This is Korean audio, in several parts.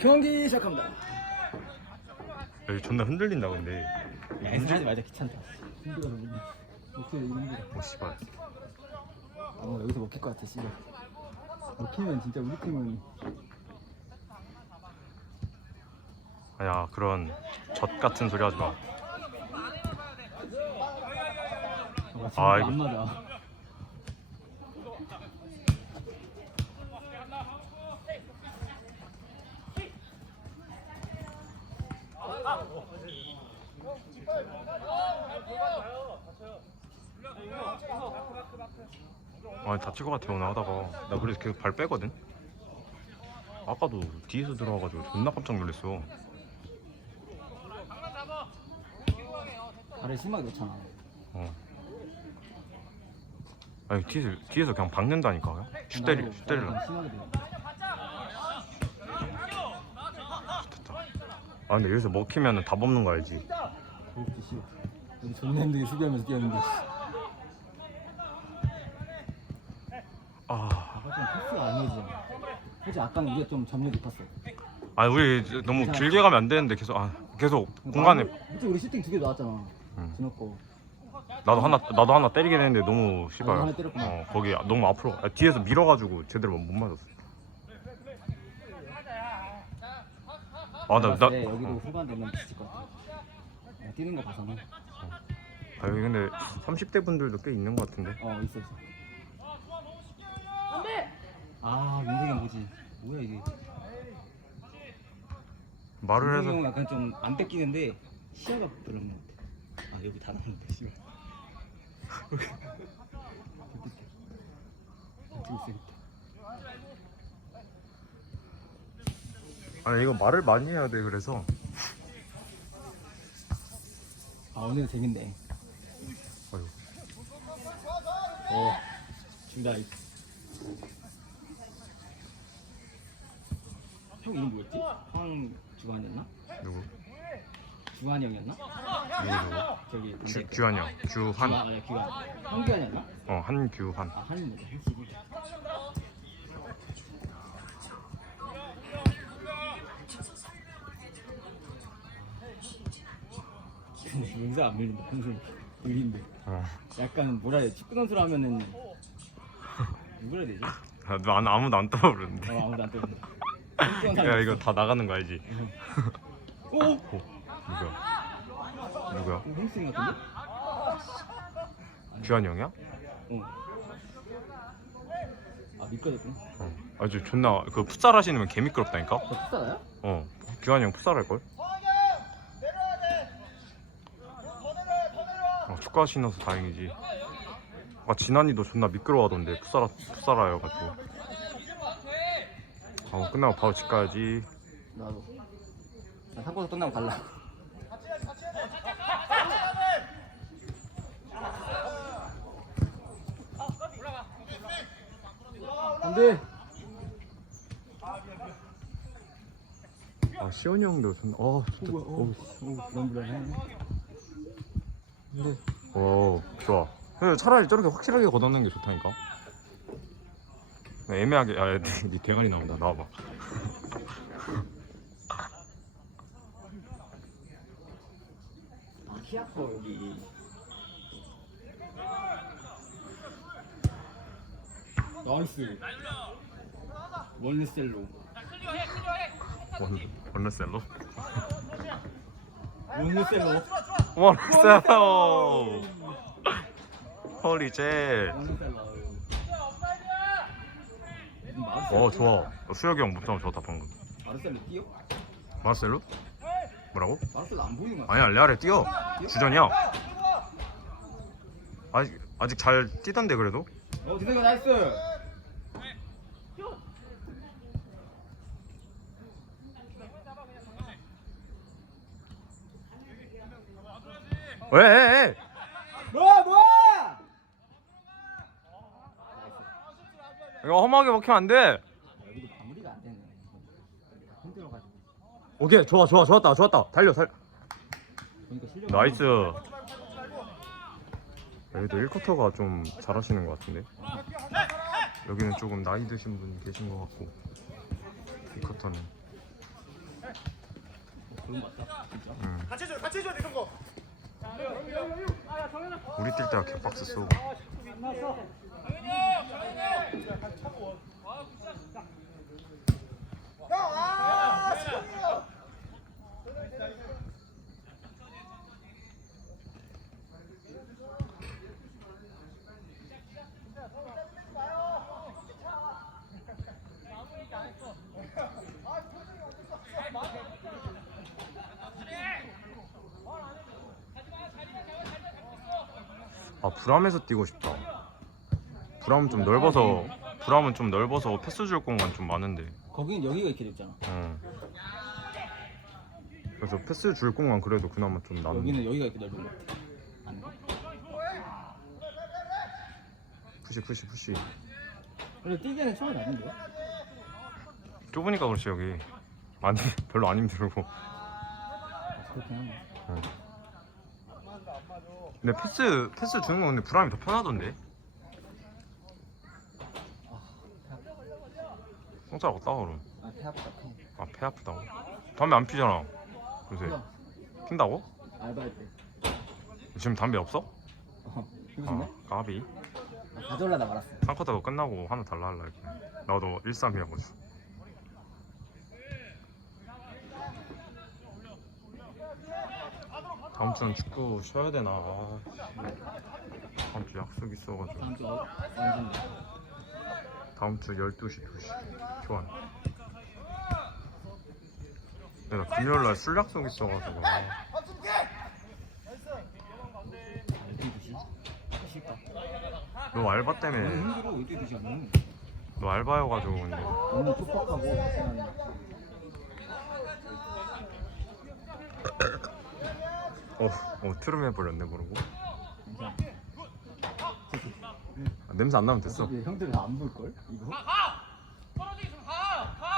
경기 시작합니다. 여기 존나 흔들린다 근데 야, 하지 말자 귀찮다. 힘들어 너무. 힘들어. 오 씨발 어 여기서 먹힐 것 같아 씨발. 먹히면 진짜 우리 팀은 야 그런 젖 같은 소리 하지 마 아, 안 이거- 맞아. 아니 다칠 것 같아 오늘 하다가 나 그래서 계속 발 빼거든 아까도 뒤에서 들어와가지고 존나 깜짝 놀랐어 발을 심하게 놓잖아. 어 아니 뒤에서, 뒤에서 그냥 박는다니까 슛 때리 슛 때리려 발을 심하게 돼. 됐다 아 근데 여기서 먹히면 답 없는 거 알지 그렇지. 우리 존나 힘들게 수비하면서 뛰었는데. 아 아까 좀 패스가 안 되지. 솔직히 아까는 우리가 좀 점유 높았어. 아니 우리 너무 길게 가면 안 되는데 계속 아 계속 공간에 솔직히 우리 슈팅 두 개 나왔잖아. 응. 진호 거. 나도 하나 나도 하나 때리긴 했는데 너무 아, 씨발 하나 때렸구나. 어 거기 너무 앞으로 아, 뒤에서 밀어가지고 제대로 못 맞았어 아나나 때 여기도 후반 되면 지칠 것 같아. 야, 뛰는 거 봐서는. 아, 여기 근데 30대 분들도 꽤 있는 것 같은데 어 있어 있어. 아 민석이 형 뭐지? 뭐야 이게? 말을 형 해서 약간 좀 안 뺏기는데 시야가 별로 없는 것 같아. 아 여기 다 나왔는데 씨발. 아니 이거 말을 많이 해야 돼 그래서 아 오늘 재밌네. 아유 어 중다. 형 이름 뭐였지? 황주환이었나? 누구 주환이 형이었나? 누구 저기 누구 주, 군대 때. 규환이 형 규환 규한 아니 규환. 황규환이었나? 어 한규한 아 한이 뭐지? 한식이. 용서 안 밀린다. 항상 밀린데. 어. 약간 뭐라 해야 돼? 축구 선수로 하면은 누구라 해야 되지? 아, 아무도 안 떠오르는데 어 아무도 안 떠오르네. 야 이거 다 나가는 거 알지? 오! 오 누구야? 누구야? 햄스트링 같은데? 규환이 형이야? 어. 아 미끄러졌구나. 어. 아주 존나 그 풋살 하시는 개 미끄럽다니까? 저 풋사나요? 어. 규환이 형 풋살 할걸? 어, 축구화 신어서 다행이지. 아 진한이도 존나 미끄러워하던데 풋살 풋살하여가지고 어 끝나고 바로 집 가야지 나도. 나 상고서 끝나면 갈라. 안돼. 아 시원이 형도 존나 어? 오, 오 불안불안해. 근데 오 좋아 그래, 차라리 저렇게 확실하게 걷어내는 게 좋다니까 애매하게 아 네 네 대가리 나온다 나와봐 아, 키 아파 여기. 나이스. 원르셀로. 원, 원러셀로 원르셀로. 원러셀로 홀리제 원르셀로. 어 좋아 수혁이 형 못하면 좋다 방금 마르셀로 뛰어? 마르셀로? 뭐라고? 마르셀로 안 보이는 거. 아니야 레알에 뛰어 주전이야 아직 아직 잘 뛰던데 그래도 어, 드세요 나이스. 왜? 이거 험하게 먹히면 안 돼. 여기도 마무리가 안 되네. 힘들어가지고. 오케이 좋아 좋아 좋았다 좋았다 달려 달. 나이스. 여기도 1쿼터가 좀 잘하시는 것 같은데. 여기는 조금 나이 드신 분 계신 것 같고 2쿼터는. 같이 음. 해줘, 같이 해줘, 내 선거. 우리 뛸 때가 개박스 쏘고. 아 브람에서 뛰고 싶다 브람은 좀 넓어서 브람은 좀 넓어서 패스 줄 공간 좀 많은데 거긴 여기가 이렇게 됐잖아. 어. 그래서 패스 줄 공간 그래도 그나마 좀 나는데 여기는 여기가 이렇게 넓은 것 같아. 안 돼? 푸시 푸시 푸시 그래 뛰기는 처음에 나는데. 좁으니까 그렇지 여기 아니 별로 안 힘들고 그렇긴 한데. 어. 근데 패스 패스 주는 건 근데 브람이 더 편하던데 송잘 어디다 그럼 아배 아프다. 형. 아배 아프다고 담배 안 피잖아 요새 피워. 핀다고? 알바할 때. 지금 담배 없어? 어. 피고 아 싶네? 까비 아, 가져올라다 말았어. 상커다도 끝나고 하나 달라 할라 이렇게 나도 1-3이라고 줘 다음 주는 축구 쉬어야 되나 아, 씨. 다음 주 약속 있어가지고 다음 주 어-? 다음 주 12시 2시 교환 내가 금요일날 술 약속 있어가지고. 너 알바 때문에. 너 알바여가지고 근데 너무 촉박하고 어, 어 트름 해버렸네 모르고 괜찮아. 아, 냄새 안 나면 됐어 형들은 안볼 걸? 이거?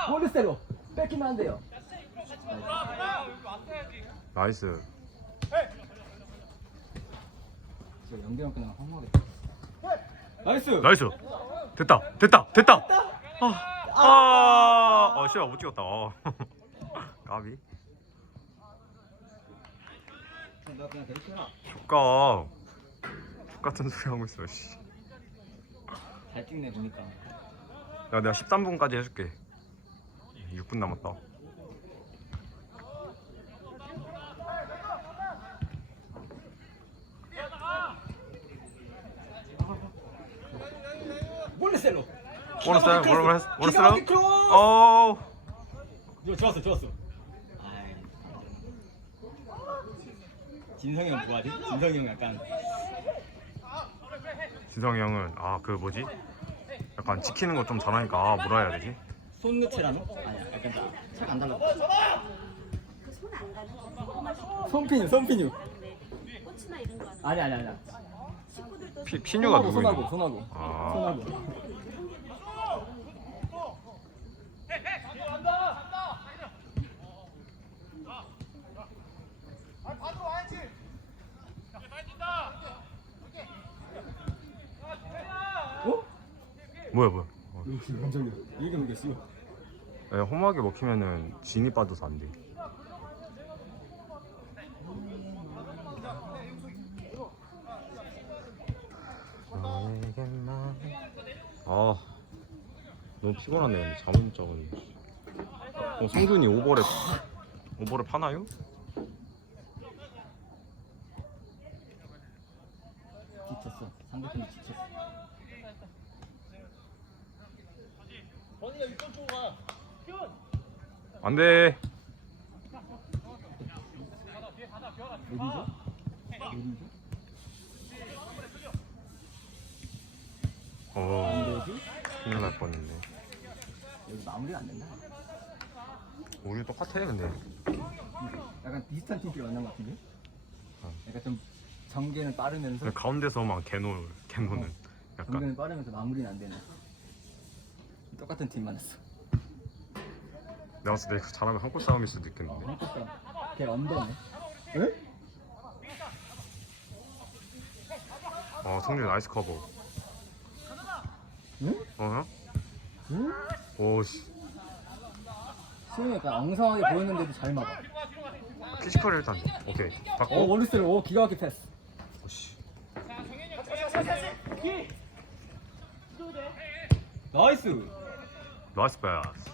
홀리스테로 뺏기면 안 돼요. 나이스 진짜 영대형 그냥 황홀해. 나이스. 나이스 됐다 됐다 됐다 아, 아, 어, 씨발 못 찍었다. 어. 까비. 나 그냥 데리트 해라. 조까. 똑같은 소리 하고 있어. 씨. 잘 찍네 보니까. 야, 내가 13분까지 해줄게. 6분 남았다. 홀리스테로. 원했어요? 원했어요? 크로스! 어. 좋- 좋았어 좋았어. 아이. 진성이 형 뭐하지? 진성이 형 약간 진성이 형은 아 그 뭐지? 약간 지키는 거 좀 잘하니까 아 뭐라 해야 되지? 손 넣체라노? 아니야 약간 손안 달라. 그손안 가는 거 손피뉴 손피뉴. 꽃이나 이런 거 아니 아니 아니야. 식구들도 피, 피뉴가 손하고 손하고? 손하고 아. 손하고. 뭐야 뭐야? 어. 역시 완전히 이게 뭐겠어? 야, 험하게 먹히면은 진이 빠져서 안 돼. 아 너무 피곤하네 잠을 못 있네. 어 성준이 오버랩 오버랩 하나요? 지쳤어. 상대편이 지쳤어. 안돼 어디죠? 어? 큰일 날 뻔했네 여기 마무리가 안 된다. 우리 똑같아 근데 약간 비슷한 팀끼리 만난 것 같은데? 어. 약간 좀 전개는 빠르면서 그 가운데서만 개노 개노는 약간 전개는 빠르면서 마무리는 안 되는. 똑같은 팀 만났어. 내가 봤을 때 잘하면 한골 싸움일 수도 있겠는데 한국사 걔 언더네. 에? 어 성준 나이스 커버 응? 어? 응? 오씨 수영이 약간 엉성하게 보였는데도 잘 막아. 피지컬 일단 오케이 어 닫고 원리스를 오 기가 막힌 패스. 오씨 나이스. 나이스 패스.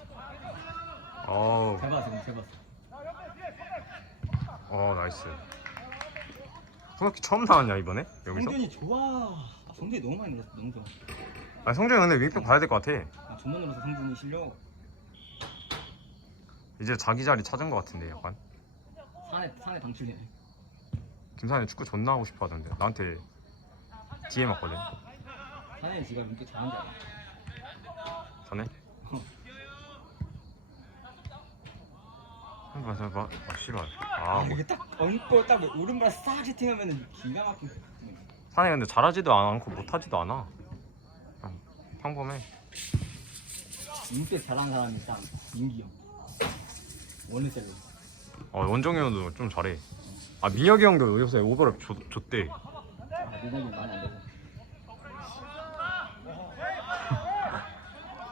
어우, 잘 봤어, 잘 봤어. 어 나이스. 성혁이 처음 나왔냐 이번에 여기서? 성준이 좋아. 아, 성준이 너무 많이 늘었어, 너무 좋아. 아 성준이 근데 윙백 봐야 될 것 같아. 아, 전문 으로서 성준이 실력 이제 자기 자리 찾은 것 같은데 약간. 산에 산에 방출이네. 김산이 축구 존나 하고 싶어 하던데 나한테 DM 왔거든. 산에 지가 이렇게 잘한 줄 알아. 전에. 해봐 해봐. 아 싫어. 아, 아 뭐. 이게 딱 엉고 딱 오른발 싹 히팅하면은 기가 막힌. 산이 근데 잘하지도 않고 못하지도 않아. 그냥 평범해. 인기 잘하는 사람이 딱 민기 형. 원래대로. 어 원종이 형도 좀 잘해. 아 민혁이 형도 요새 오버랩 줬, 줬대. 아, 민혁이 많이 안 돼서.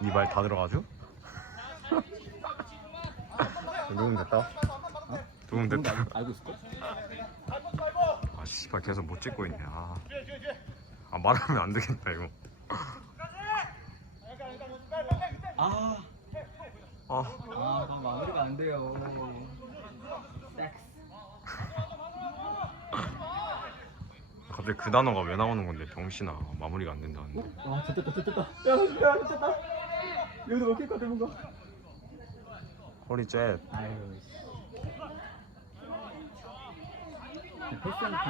네말다 들어가죠? 녹음 됐다. 어? 녹음 됐다. 알- 알고 있을걸? 아 씨발 계속 못 찍고 있네. 아, 아 말하면 안 되겠다 이거. 아, 아 아, 나 마무리가 안 돼요. 섹스. 갑자기 그 단어가 왜 나오는 건데 병신아 마무리가 안 된다는데. 와, 됐다, 됐다, 됐다. 야, 야, 됐다. 여기도 먹힐 것 같아, 뭔가. 허리 잽. 아유, 씨. 패스하는 편.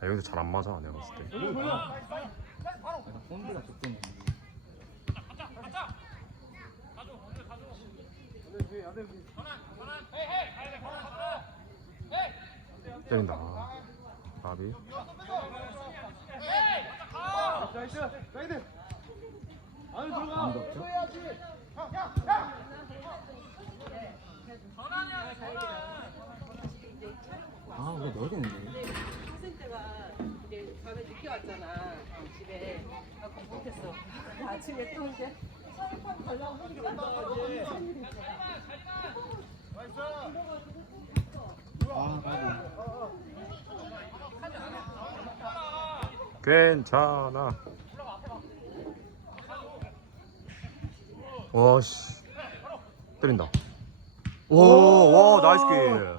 아, 여기서 잘 안 맞아 내가 봤을 때. 약간. 때린다. 아, 나비. 아무 도 없죠? 아, 우리 넣어야겠는데. 학생 때가 이제 밤에 늦게 왔잖아. 집에. 갖고 못했어. 아침에 또 이제 차를 달라고 하니까 아, 까비. 괜찮아. 와 씨. 때린다. 오, 와 나이스 킬.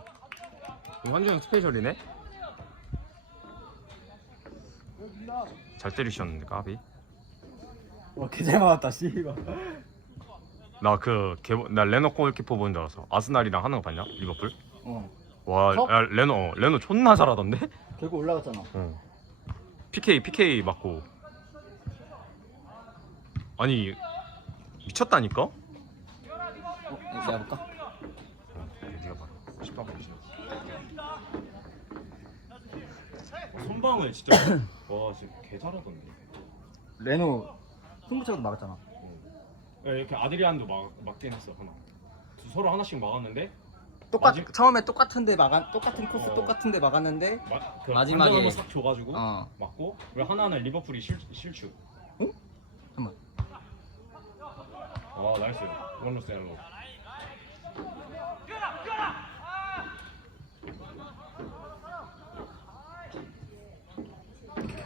이거 한준형 스페셜이네. 잘 때리셨는데 까비. 와, 개잘 맞았다, 씨발. 나그 나 레노 골키퍼 보는 줄 알았어. 아스날이랑 하는 거 봤냐? 리버풀? 어. 와, 컵? 야, 레노 어, 레노 존나 잘하던데? 결국 올라갔잖아. 어. PK PK 맞고. 아니 미쳤다니까? 어, 내가 볼까? 어, 네가 봐라. 10방 보시 선방을 진짜 와 진짜 개 잘하던데. 레노 승부차도 막았잖아. 이렇게 아드리안도 막 맞긴 했어 하나. 서로 하나씩 막았는데 똑같 마지- 처음에 똑같은데 막아 똑같은 코스 어. 똑같은데 막았는데 마, 그 마지막에- 싹 줘가지고 어 맞고 왜 하나는 리버풀이 실 실축. 응? 잠깐만. 와 나이스. 원로 세로.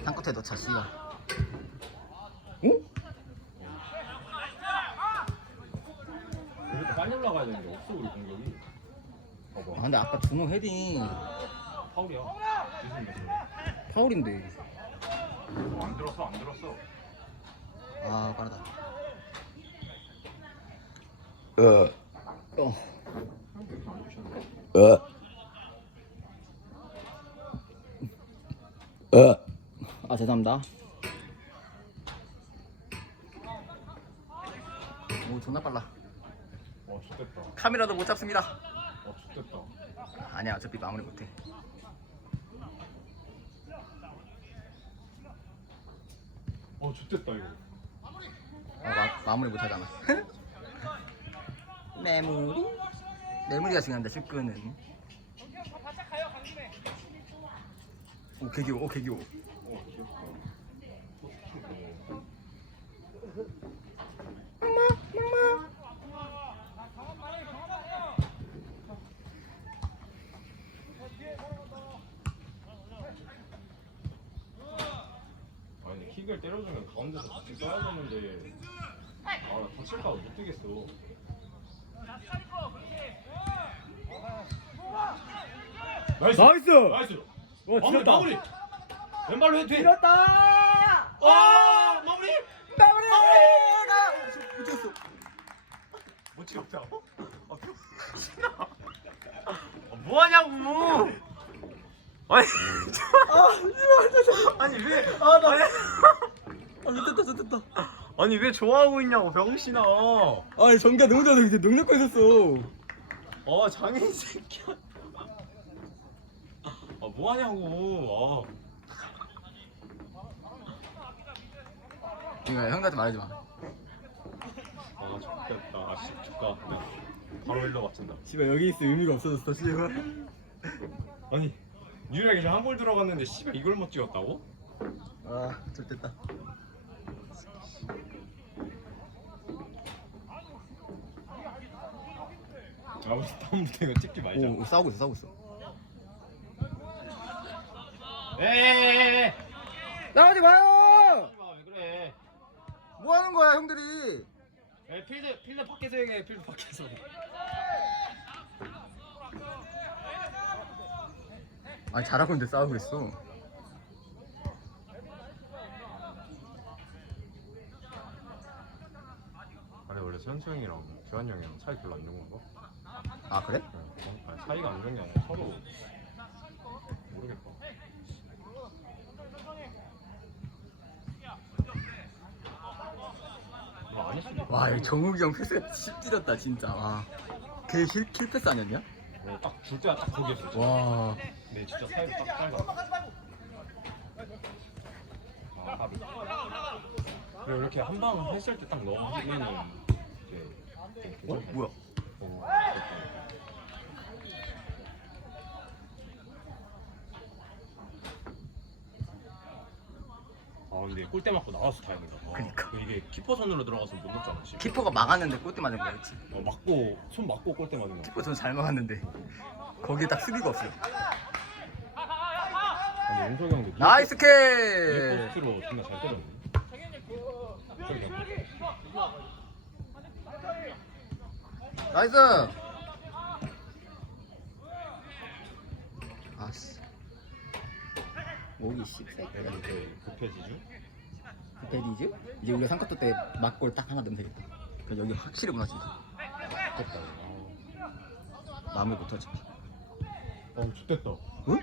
한 끝에 넣자 씨발. 어? 이렇게 빨리 올라가야 되는데 없어 우리 공격이. 아 봐봐. 근데 아까 준호 헤딩 파울이야. 무슨 무슨. 파울인데. 어, 안 들었어 안 들었어. 아 빠르다. 어. 아 죄송합니다. 오 존나 빨라. 어 좋됐다. 카메라도 못 잡습니다. 어 좋됐다. 아니야 어차피 마무리 못해. 어 좋됐다 이거. 아, 마, 마무리 못하잖아. 메모리? 메모리가 중요한데 축구는. 오 개기오, 오 개기오. 어 귀엽다. 킥을 때려주면 가운데서 같이 써야 되는데 아나 다칠까 못 뛰겠어 나이스 나이스! 나이스 와, 마무리 지렸다. 마무리 왼발로 해도 돼 지렸다! 아 마무리 마무리! 나! 못 찍었어. 못 찍었다고? 아, 신나. 아, 뭐 하냐고 아니 아니 왜 아, 나. 아, 좋됐다, 좋됐다. 아니 왜 좋아하고 있냐고 병신아 아니, 전기가 너무 좋아서 이제 넉넉고 있었어. 아 장애인 새끼야 아 뭐하냐고 이거 형들한테 말하지 마. 아아 좋겠다 아씨 죽가 바로 일로 맞춘다 씨발, 여기 있을 의미가 없어졌어, 씨발. 아니 유일하게 한골 들어갔는데 씨발 이걸 못 찍었다고? 아, 좋됐다. 아 우리 다음부터 이거 찍지 말자 오, 오, 싸우고 있어, 싸우고 있어. 에에에에 싸우지 마요! 왜 그래 뭐 하는 거야, 형들이? 에 필드 필드 밖에서 얘기해 필드 밖에서 아니, 잘하고 있는데 싸우고 있어. 아니 원래 선수 형이랑 교환 형이랑 차이 별로 안 좋은 건가? 아, 그래? 어? 아니, 차이가 안 좋은 게 아니라 서로 모르겠다 아, 아닐 수도 있고 와, 이 정욱이 형 패스가 씹 찔렸다, 진짜. 와. 걔 힐, 킬 패스 아니었냐? 어, 딱줄 때가 딱 거기였어. 와. 네 진짜 사이드 딱 짧아 아 그리고 이렇게 한 방 했을 때 딱 넣으면은 어? 뭐야? 어, 아 근데 골대 맞고 나와서 다행이다. 그니까. 이게 키퍼 손으로 들어가서 못 넣지 않았지. 키퍼가 막았는데 골대 맞은 거였지. 어, 맞고 손 맞고 골대 맞은 거. 키퍼 전잘 막았는데. 거기에 딱 수비가 없어. 아니 영석이 형도 나이스 캐! 포스트로 존나 잘 때렸네. 나이스! 아씨. 목이 씹새끼야. 내가 이제 급해지죠? 베리즈? 이제 우리가 상컷도 때 막골 딱 하나 넣으면 되겠다. 그럼 여기 확실히 무너진다. 좋겠다. 마음을 못 터지. 어, 좋겠다. 응?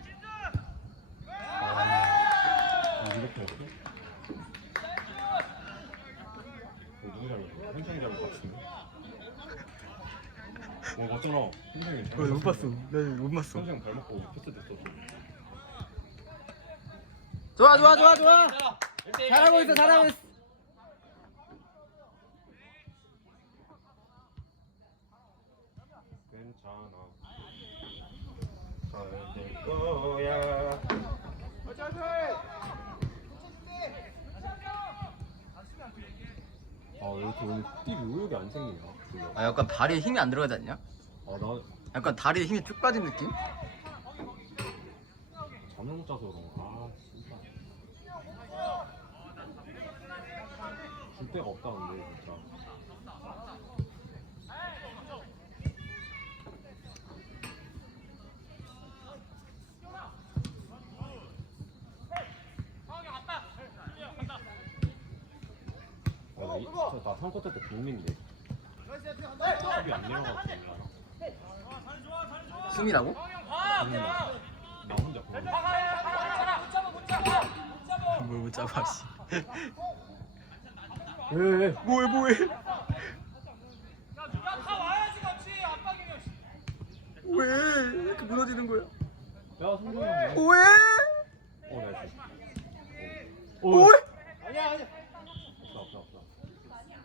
아, 이렇게 했어? 이거 누구 잘못이야? 현창이 잘못 같은데? 어, 맞잖아. 현창이 잘 못 봤어. 나못 봤어. 현창이 발 먹고 패스 됐어. 좋아, 좋아, 좋아, 좋아! 잘하고 있어, 잘하고 있어! 괜찮아. 잘될 거야. 아, 왜 이렇게 오늘 뛸 의욕이 안 생기냐? 아, 약간 다리에 힘이 안 들어가지 않냐? 아, 나 약간 다리에 힘이 쭉 빠진 느낌? 잠을 못 자서 그런가? 아, 진짜. 줄 데가 없다, 근데, 진짜. 아, 나, 이, 저, 나 3쿼터 때 빅민데. 수비 안 내려가고. 나 혼자 거. 뭘못 잡아, 씨. 왜, 왜? 뭐해, 뭐해? 왜? 왜 이렇게 무너지는 거야? 야, 형. 왜? 어, 나이스. 왜? 아니야, 아니야. 없어, 없어, 없어.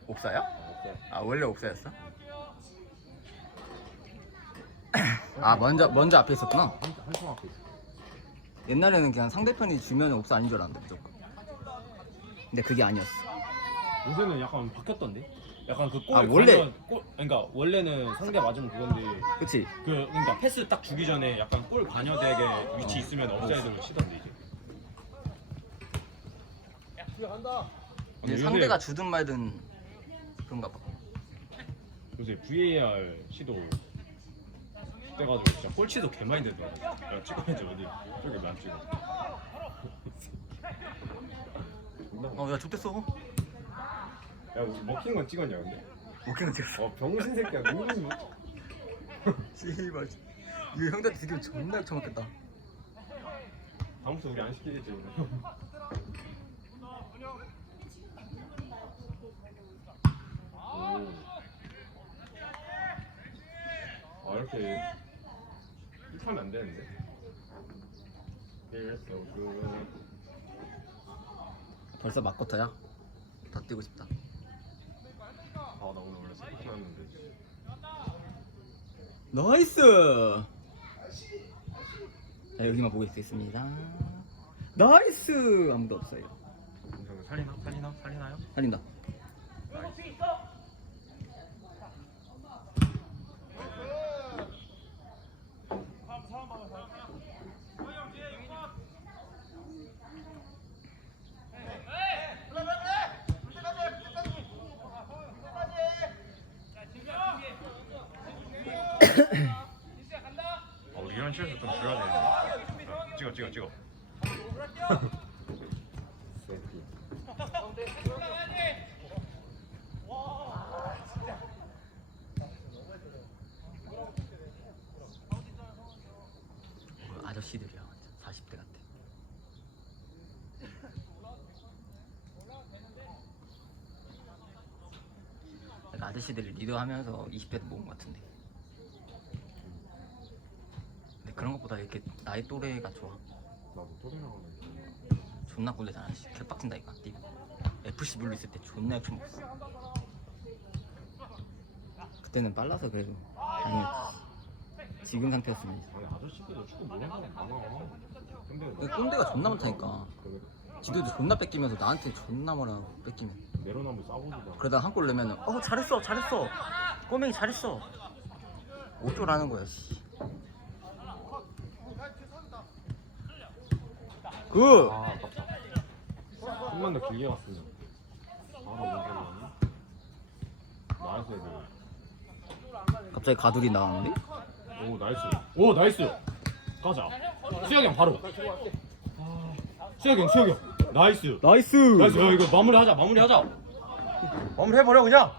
옥사야? 아 원래 옥사였어? 아 먼저 먼저 앞에 있었구나. 한, 한손 앞에 있어. 옛날에는 그냥 상대편이 주면 옥사 아닌 줄 알았는데 무조건. 근데 그게 아니었어. 요새는 약간 바뀌었던데? 약간 그 골. 아, 원래- 골, 그러니까 원래는 상대 맞으면 그건데 그치? 그 그러니까 패스 딱 주기 전에 약간 골 관여되게 위치 있으면 업사이드로 치던데 이제. 근데 요새- 상대가 주든 말든 그런가 봐. 요새 VAR 시도 돼가지고 진짜 꼴찌도 개 많이 되더라고. 야 찍어야지 어디 저기 왜안 찍어? 어, 야, 좋댔어. 야 우리 먹힌 건 찍었냐 근데? 웃기는 됐어. 어 병신 새끼야 누구니? 씨발. 이거 형들한테 들키면 존나 처먹겠다. 다음부터 우리 안 시키겠지 우리. 오. 아 이렇게 이렇게 하면 안 되는데. So good. 벌써 막거터야? 더 뛰고 싶다. 아나 오늘 원래 스포츠 했는데. 나이스! 자, 여기만 보고 있겠습니다. 나이스! 아무도 없어요. 살리나? 살리나? 살리나요? 살린다. 어, 이런 식에서 좀 줄여야 되는데. 아, 찍어 찍어 찍어. 어, 아저씨들이야, 완전 40대 같아. 약간 아저씨들이 리더하면서 20대도 모은 것 같은데 그런 것보다 이렇게 나이 또래가 좋아. 나도 또래라고. 존나 꿀리잖아. 씨. 개빡친다니까. 띠. FC 블루 있을 때 존나 좀 먹었어. 그때는 빨라서 그래도 다행이었지. 지금 상태였으면 아니 아저씨들도 축구 모르는 사람 많아. 근데 그 꼰대가 존나 많다니까. 그 지도도 존나 뺏기면서 나한테 존나 뭐라 뺏기면. 내로나무 싸우기다. 그러다 한골 넣으면 어 잘했어 잘했어 꼬맹이 잘했어 어쩌라는 거야 씨. 그 아. 좀만 더 길게 갔으면. 바로 문제는. 나이스 애들. 갑자기 가두리 나왔는데? 오 나이스. 오 나이스. 가자. 수혁이 형 바로. 아, 수혁이 형 수혁이 형. 나이스. 나이스 나이스. 야 이거 마무리하자 마무리하자. 마무리 해버려 그냥.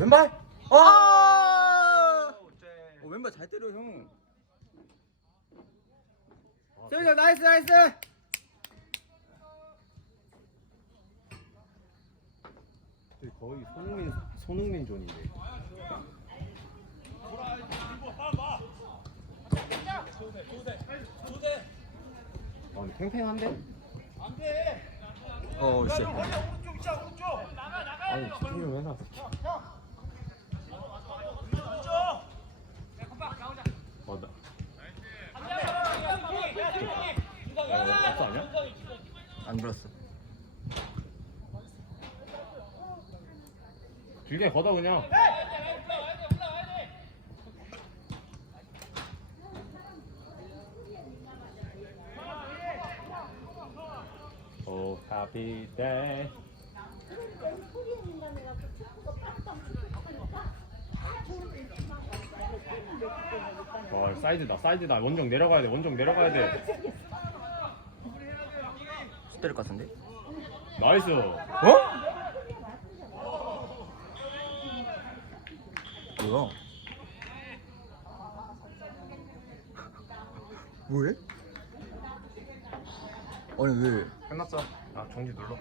왼발. 아 어, 왼발 잘 때려 형 세훈이 나이스 나이스 거의 손흥민 손흥민 존인데. 아 근데 팽팽한데? 어씨 아니 스피를 왜 놨어? 어, 박스 아니야? 안 불었어 길게 걷어 그냥. Happy day. 어 사이드다 사이드다 원정 내려가야 돼 원정 내려가야 돼 슛 때릴 것 같은데? 나이스 어? 뭐야? 뭐해? 아니 왜? 끝났어 아 정지 눌러